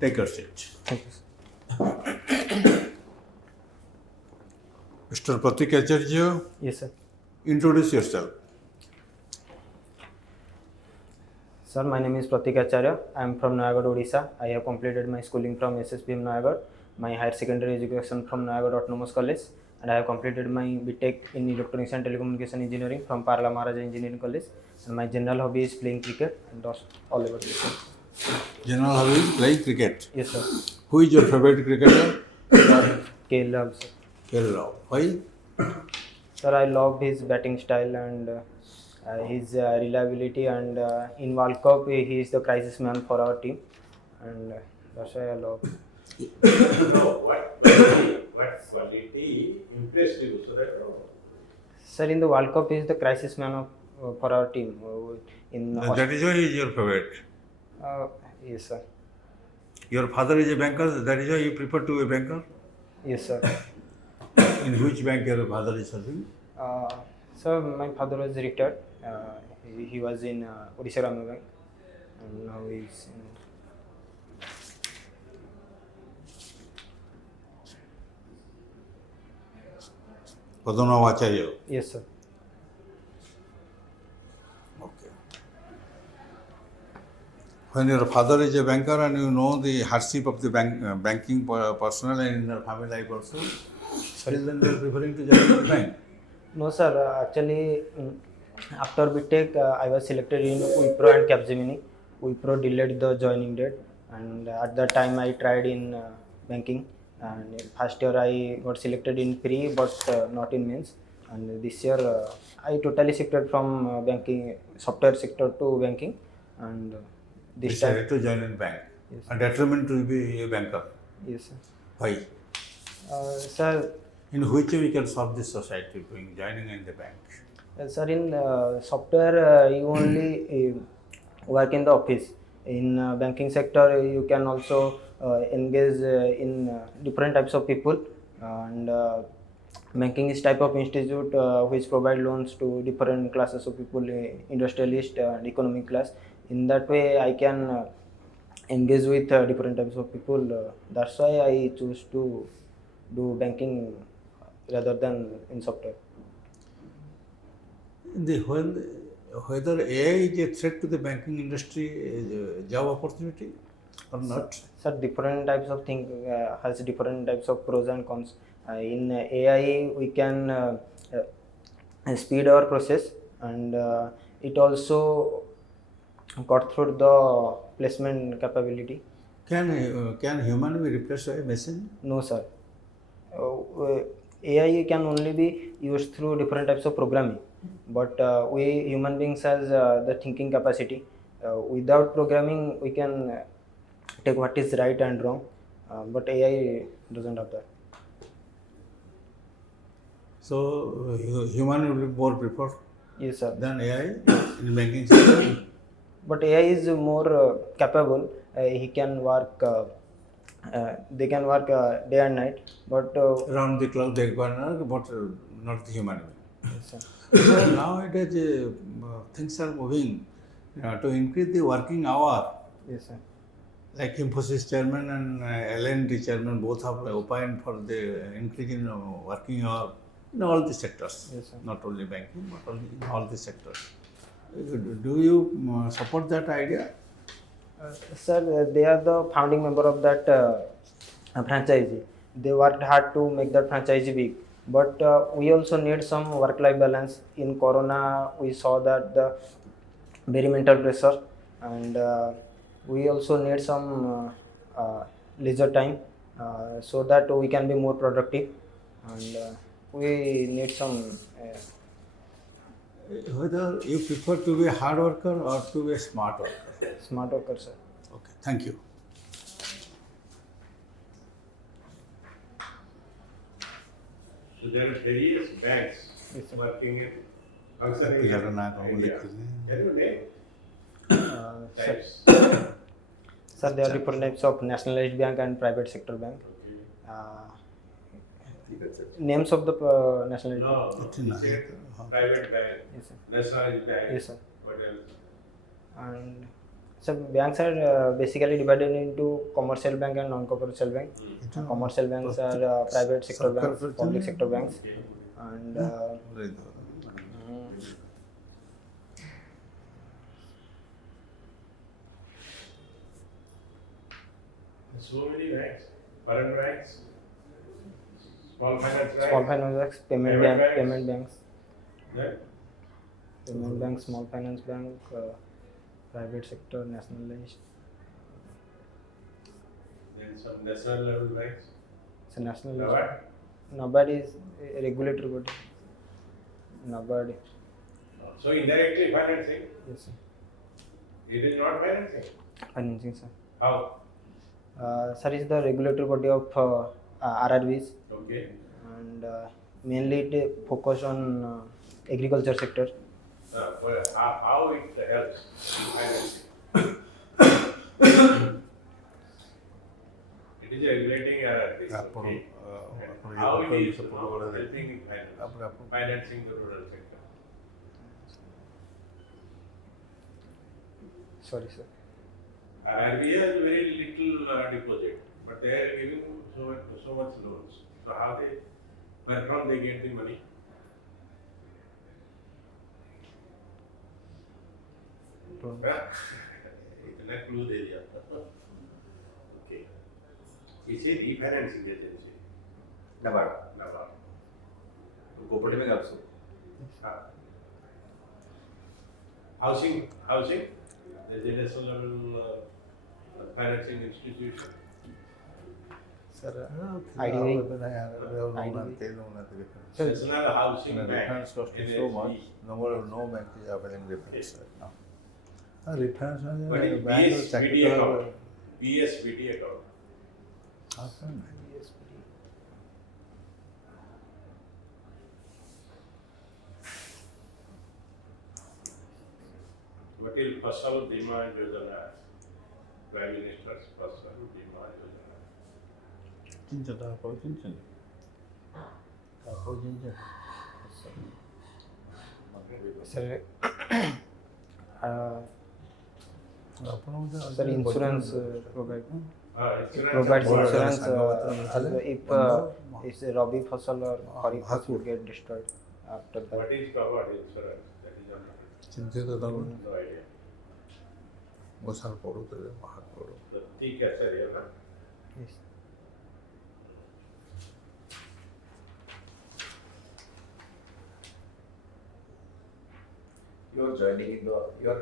Take your seat. Thank you, sir. Mr. Pratik Acharya, Yes, sir. introduce yourself. Sir, my name is Pratik Acharya. I am from Noyagad, Odisha. I have completed my schooling from SSBM Noyagad, my higher secondary education from Noyagad Autonomous College, and I have completed my BTech in Electronics and Telecommunication Engineering from Parla Maharaja Engineering College. And my general hobby is playing cricket and all over the place. General hobby is playing cricket. Yes, sir. Who is your favorite cricketer? KL Rahul, sir. KL Rahul. Why? Sir, I love his batting style and his reliability, and in World Cup he is the crisis man for our team, and that's why I love. What quality impressed you? So that Sir, in the World Cup he is the crisis man of, for our team. That is why he is your favorite. Yes, sir. Your father is a banker, that is why you prefer to be a banker? Yes, sir. In which bank your father is serving? Sir, my father was retired. He was in Odisha Gramin Bank, and now he is in. Padmanabh Acharya. Yes, sir. Okay. When your father is a banker and you know the hardship of the banking personnel and in their family life also, still then they are preferring to join the bank. No, sir. Actually, after BTech, I was selected in Wipro and Capgemini. Wipro delayed the joining date, and at that time I tried in banking. And first year I got selected in pre, but not in mains. And this year I totally shifted from banking software sector to banking. And this time, Decided to join in bank. Yes. And determined to be a banker. yes, sir. Why? Sir, In which way we can serve this society by joining in the bank? Sir, in software, you only work in the office. In banking sector, you can also engage in different types of people, and banking is type of institute which provide loans to different classes of people, industrialist and economic class. In that way, I can engage with different types of people. That's why I choose to do banking rather than in software. Whether AI is a threat to the banking industry, job opportunity or not? Sir, different types of thing has different types of pros and cons. In AI, we can speed our process, and it also got through the placement capability. Can human be replaced by a machine? No, sir. AI can only be used through different types of programming, but we human beings has the thinking capacity. Without programming, we can take what is right and wrong, but AI doesn't have that. So human will be more preferred Yes, sir. than AI in banking sector. But AI is more capable. He can work. They can work day and night, but Around the clock they require, but not the human being. yes, sir. So nowadays things are moving to increase the working hour. Yes, sir. Like Infosys chairman and L&T chairman both have opined for the increase in working hour in all the sectors, Yes, sir. not only banking, but in all the sectors. Do you support that idea? Sir, they are the founding member of that franchisee. They worked hard to make that franchisee big. But we also need some work-life balance. In Corona, we saw that the very mental pressure, and we also need some leisure time so that we can be more productive, and we need some Whether you prefer to be a hard worker or to be a smart worker? smart worker, sir. Okay, thank you. So there are various banks Yes, sir. working in functioning. पिलाको नाक हो area. लेख्ने। Can you name Sir, types? sir, there are different types of nationalized bank and private sector bank. Names of the nationalized bank. No, it's a private bank, Yes, sir. nationalized bank. Yes, sir. What else? And so banks are basically divided into commercial bank and non-commercial bank. Commercial banks are private sector banks, public sector banks, and So many banks, foreign banks, small finance banks. small finance banks, Payment banks. payment banks, Yeah. payment bank, small finance bank, private sector, nationalized. Then some national level banks. So national Nabard. NABARD is a regulatory body. NABARD, So indirectly financing, yes sir. it is not financing. Financing sir. How? Sir is the regulatory body of RRBs, Okay. and mainly it focus on agriculture sector. Well, how it helps in financing? It is regulating RRBs. Okay. And how it is helping in financing the rural sector? Sorry sir. RBI has very little deposit, but they are giving so much loans. So how they, where from they get the money? इतना clue दे दिया okay इसे refinancing agency NABARD NABARD तो cooperative में आपसे हाँ housing residential level financing institution Sir, IDB. National housing Reference bank cost is so much. No bank is availing reference right now. Reference But in bank is BSBD account, BSBD account. How can What is Fasal Bima Yojana? Prime Minister's Fasal Bima Yojana. 진짜다 아빠 진짜. 아빠 진짜. sir, ଆପଣ sir insurance provide Insurance provides and insurance Insurance. if Rabi fasal or Kharif fasal get destroyed after that. What is covered insurance? That is unknown. 진짜다고 No idea. 뭐살 버릇들 막 버릇. Pratik Acharya, na? Yes. you are joining in your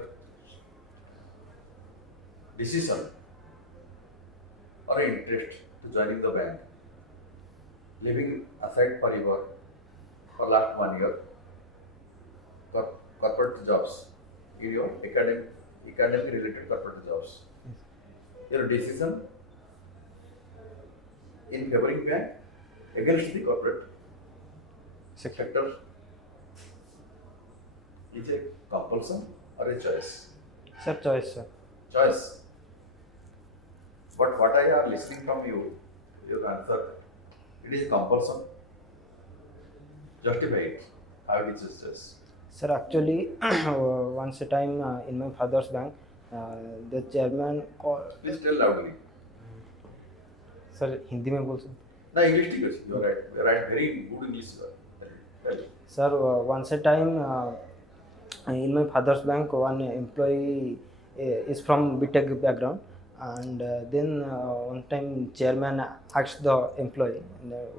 decision or interest to joining the bank, leaving aside for your for last 1 year corporate jobs in your academic related corporate jobs. Your decision in favoring bank against the corporate sector is a compulsion or a choice? Sir, choice sir. Choice. But what I are listening from you, your answer, it is compulsion. Justify it. How it is choice? Sir, actually, once a time in my father's bank, the chairman called. Please tell loudly. Sir, Hindi में बोल सकते. No, English ठीक है. You are right. You are right. Very good English. Right. Sir, once a time in my father's bank, one employee is from BTech background, and then one time chairman asked the employee,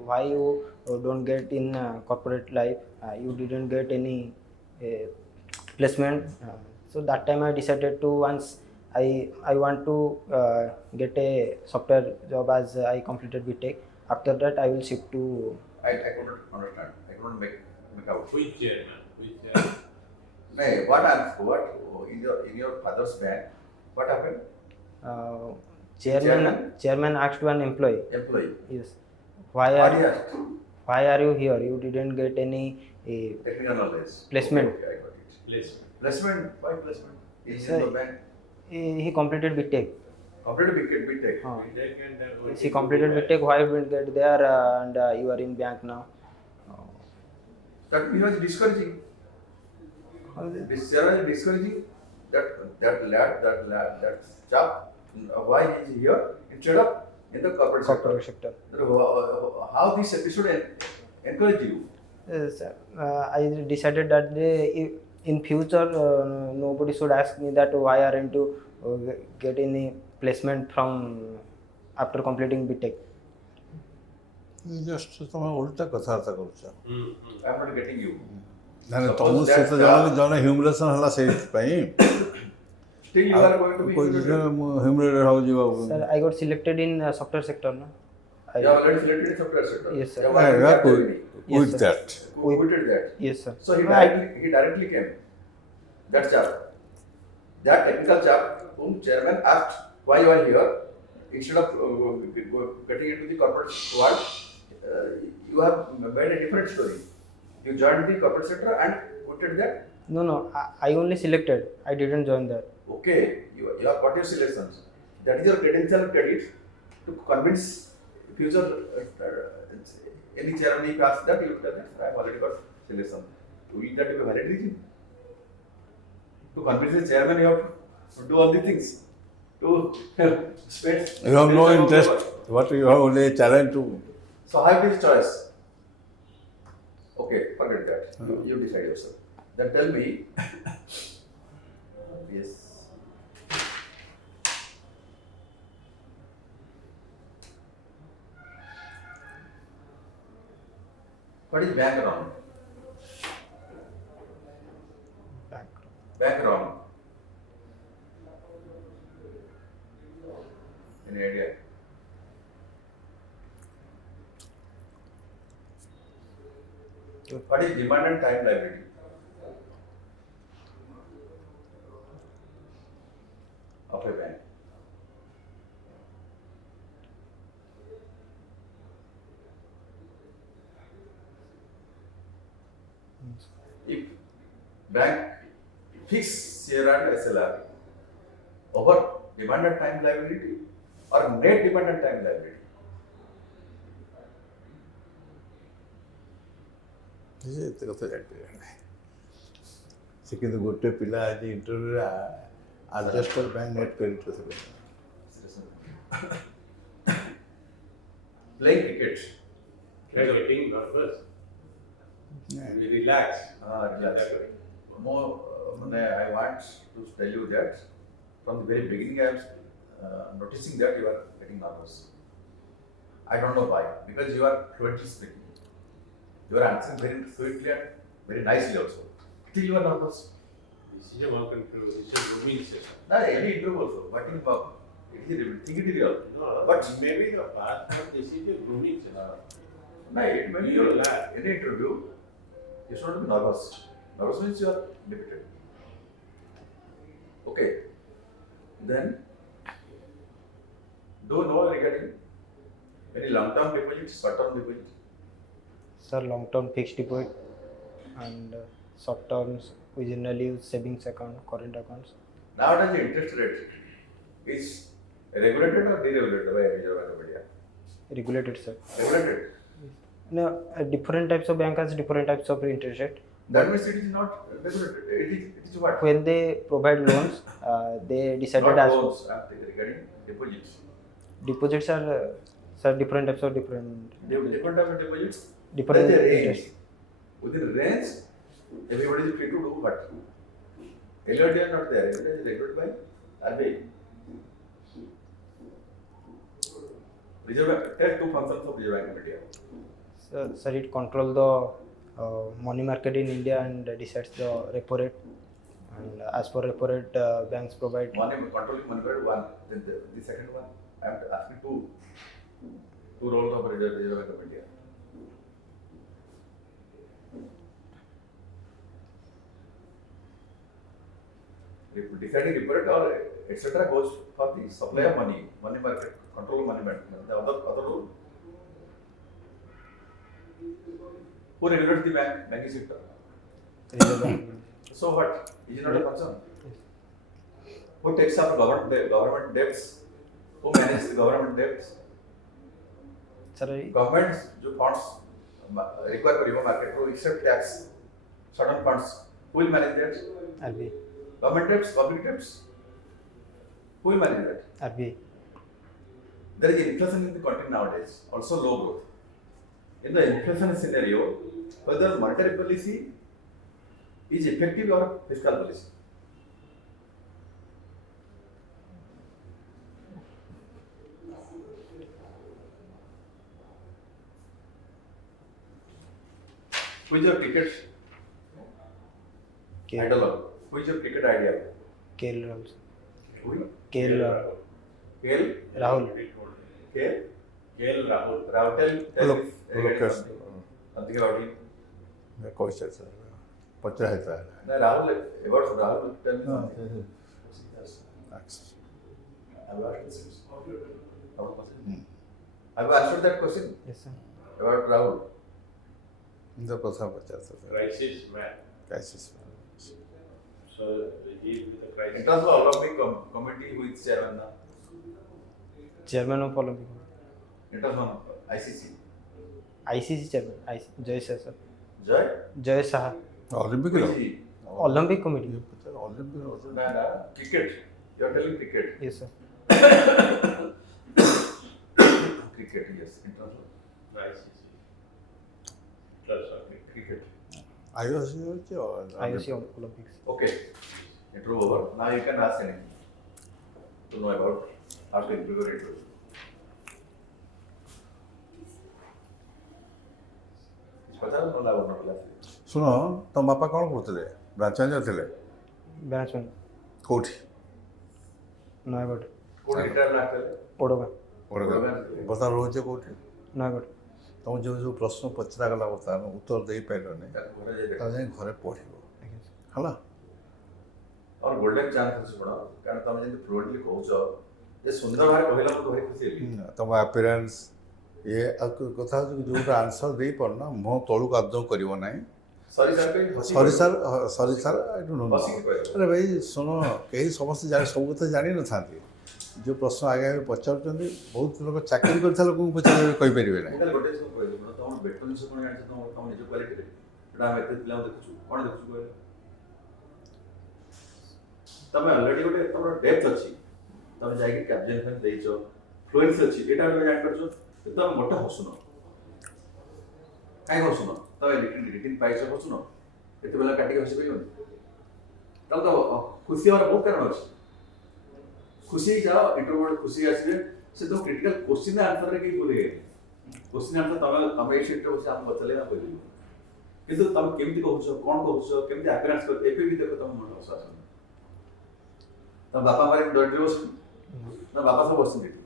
why you don't get in corporate life, you didn't get any placement. So that time I decided to, once I want to get a software job as I completed BTech. After that I will shift to. I couldn't understand. I couldn't make out. Which chairman? Which chairman? No, what in your father's bank? What happened? Chairman asked one employee. Employee. Yes. Why are you here? You didn't get any Technical knowledge. Placement. Okay, I got it. Placement. Placement. Why placement? In Sir, the bank. he completed BTech. Completed BTech. BTech and what He is completed do BTech. Why didn't get there? And you are in bank now. That he was discouraging. This chairman is discouraging that chap, why he is here instead of in the corporate corporate sector? sector. How this episode encourage you? Yes, I decided that in future nobody should ask me that why aren't you get any placement from after completing BTech. Just ତମେ ଓଲଟା କଥାବାର୍ତ୍ତା କରୁଛ। I am not getting you. ମାନେ Suppose ତମ that ସହିତ ଜଣେ ଜଣେ ହ୍ୟୁମିଲେସନ୍ ହେଲା ସେଇଥିପାଇଁ Still you are going to be humiliated. ମୁଁ ହ୍ୟୁମିଲେଟେଡ୍ ହେଉଛି ବାବୁ। Sir, I got selected in software sector, no? You are already selected in software sector. Yes, sir. You have already Yeah, captured Yes, with sir. that. Who quitted that? Yes, sir. So No, he directly came. That chap. That technical chap whom chairman asked why you are here, instead of getting into the corporate world, you have made a different story. You joined the corporate sector and quitted that. No, I only selected. I didn't join that. Okay, you have got your selections. That is your credential credit to convince future any chairman if asks that, you will tell that I have already got selection. Will that be a valid reason? To convince the chairman, you have to do all the things. To spend. You have no interest, what you have only a challenge to. So have this choice. Okay, forget that. You decide yourself. Then tell me. Yes. What is background? Background. Any idea? What is demand and time liability? Of a bank. If bank fix CRR and SLR over demand and time liability or net demand and time liability. ଏତେ କଥା ଜାଣିପାରିବେ ନାହିଁ ସେ କିନ୍ତୁ ଗୋଟେ ପିଲା ଆଜି ଇଣ୍ଟରଭ୍ୟୁରେ ଆଡଜଷ୍ଟର ବ୍ୟାଙ୍କ ନେଟ୍ କ୍ରେଡିଟ୍ ଥିଲେ। Playing cricket. They are getting nervous. We relax. Relax. More, I want to tell you that from the very beginning I am noticing that you are getting nervous. I don't know why. Because you are fluently speaking. You are answering very sweetly and very nicely also. Still you are nervous. This is a mock interview. This is a grooming session. No, any interview also. What is mock? It is think it is real. No, But maybe the past, but this is a grooming session. no, it may be You your relax. any interview. You should not be nervous. Nervous means you are defeated. Okay. Then do you know regarding any long-term deposits, short-term deposits? Sir, long-term fixed deposit and short terms we generally use savings account, current accounts. Nowadays the interest rate is regulated or deregulated by Reserve Bank of India? Regulated, sir. Regulated. No, different types of bank has different types of interest rate. That means it is not regulated. It is what? When they provide loans, they decided Not as loans. I am thinking regarding deposits. deposits are sir different types of different Different type of deposits. different There is a range. interest. Within range, everybody is free to do what? LRD are not there. Everybody is regulated by RBI. Reserve Bank. Tell two functions of Reserve Bank of India. Sir, it control the money market in India and decides the repo rate. And as per repo rate, banks provide. Money controlling money market one. Then the second one, I am asking two roles of Reserve Bank of India. Deciding repo rate or etc. goes for the supply of money market, control of money market. The other role. Who regulates the banking sector? Reserve Bank. So what? Is it not a concern? Who takes up government debts? Who manages the government debts? Sir, Government जो funds require for repo market to accept tax, certain funds. Who will manage that? RBI. Government debts, public debts. Who will manage that? RBI. There is inflation in the country nowadays, also low growth. In the inflation scenario, whether monetary policy is effective or fiscal policy. Who is your cricket idol? Who is your cricket idea? KL Rahul. Who? KL Rahul. KL? Rahul. KL? KL Rahul. Rahul, tell Look, something. Something about him. question, sir. पत्र है sir. No, Rahul, about Rahul, tell me something. Have you asked this question? Have you answered that question Yes, sir. about Rahul? इनका प्रश्न पचास sir. Crisis man. Crisis. So he with the crisis. In terms of Olympic committee, who is chairman now? Chairman of Olympic. In terms of ICC, ICC chairman. Jay Shah, sir. Joy? Jay Shah. Olympic Who low. is he? Olympic committee. Olympic low. No, cricket. You are telling cricket. Yes, sir. Cricket, yes. In terms of ICC. Plus okay. cricket. IOC होची और IOC Olympics. Okay. Intro over. Now you can ask anything to know about how to improve your interview. पता है ना लागू ना बोला. सुनो तुम बापा कौन करते ब्रांच मैनेजर थे Batsman. कोठी Noyagod. कोई रिटायर ना करे. Odoga. बता रोज कोठी Noyagod. तुम जो प्रश्न पचरा गला बता उत्तर दे पाइल नहीं घर जाए देखो. ताजे घरे पढ़िबो हला और गोल्डन चांस से पड़ा कारण तुम जब फ्लुएंटली कहउछ ये सुंदर भारे कहला तो भारी खुशी हेली. तुम अपीयरेंस ये कथा जो आंसर दे पड़ना मुह तलू आदौ करिवो नहीं. सॉरी सर पे sorry sir I don't know. बसी के कहला. अरे भाई सुनो कई समस्त जाने सब कथा जानी न थांती जो प्रश्न आगे पचार बहुत लोग चाकरी कर लोक पचार कही पारे ना. मुझे गोटे सब कहले बड़ा तुम बेटन से कोन जानि तुम तुम निज क्वालिटी रे एटा हम एते पिला देखछु कोन देखछु कहले. तमे ऑलरेडी गोटे तमरो डेप्थ अछि तमे जाई के कैप्जन फैन देइछो फ्लुएंस अछि एटा हम जानि करछु तमे मोटा हसुनो काई हसुनो तमे रिटिन पाइछो हसुनो एते बेला काटी हसि परियोनी तब तो खुशी और बहुत कारण अछि. खुशी जाओ इंट्रोवर्ट खुशी आसबे से तो क्रिटिकल क्वेश्चन आंसर रे के बोले क्वेश्चन आंसर तमे एक शीट रे बसे हम बचले ना बोली किंतु तम केमति कहउछ कोन कहउछ केमति अपीयरेंस कर एपे भी देखो तम मन विश्वास तम बापा मारे डर बस ना बापा सब बसन देती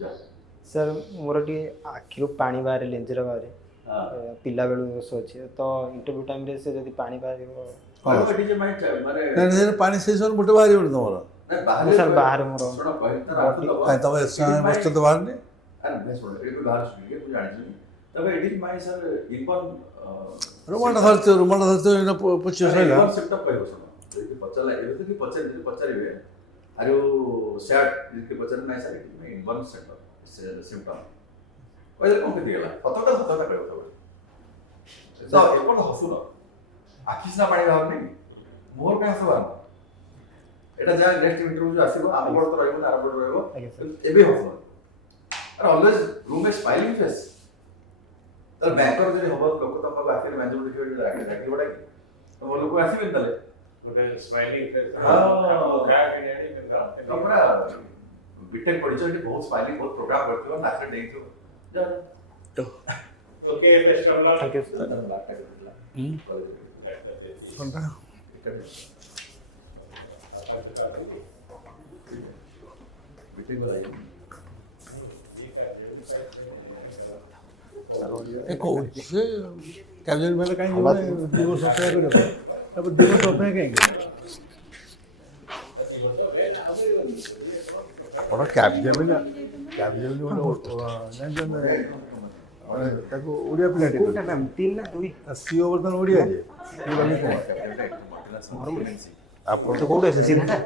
जा. सर मोर टी आखिरो पानी बाहर लेंजर बाहर हां पिला बेलु दोष अछि तो इंटरव्यू टाइम रे से जदी पानी बाहर और कटी जे माइंड माने नहीं पानी से सोन मोटे बाहरी उड़ तुमरा नहीं बाहर सर बाहर मोर सुनो कहता रात तो काई तब मस्त तो बाहर नहीं. अरे मैं सुनो ए बाहर सुन के मुझे जानि छी तबे it is my sir income रुमाल धरते इन पुछ सैला कॉन्सेप्ट ऑफ कहबो सुनो ए पचला ए तो कि पचरिबे आरो सैट के पचर नाही सर मैं इनकम सेंटर सिम्पटम ओइ कोन के दिला फतोटा कहबो तो तो एपन हसुनो आखिसना पानी बाहर नहीं मोर पे हसबार एटा जा नेक्स्ट इंटरव्यू जो आसीबो आम बड़ तो रहबो ना आम बड़ रहबो एबे हसनो अरे ऑलवेज रूम में स्माइलिंग फेस तर बैंकर जरे हबो लोक तम को आखिर मैनेजर देखियो राखी राखी बडा की तो लोक आसीबे नले गोटे स्माइलिंग फेस. हाँ. बैक इन एडी का हमरा बीटेक पढिছো एटी बहुत स्माइलिंग बहुत प्रोग्राम करथियो नाचे देइथो जा okay best of luck. Thank you sir. कोनटा BTech वाला ए कोच कैबिनेट में कहीं जो दिवस अपेक्षा करो अब दिवस अपेक्षा कहीं और कैबिनेट में नहीं ताको ओडिया प्लेट कोटा मैम 3 ना 2 सीओ वर्तन ओडिया जे रवि कुमार मल्टीनेशनल आप तो कोडे से सीधा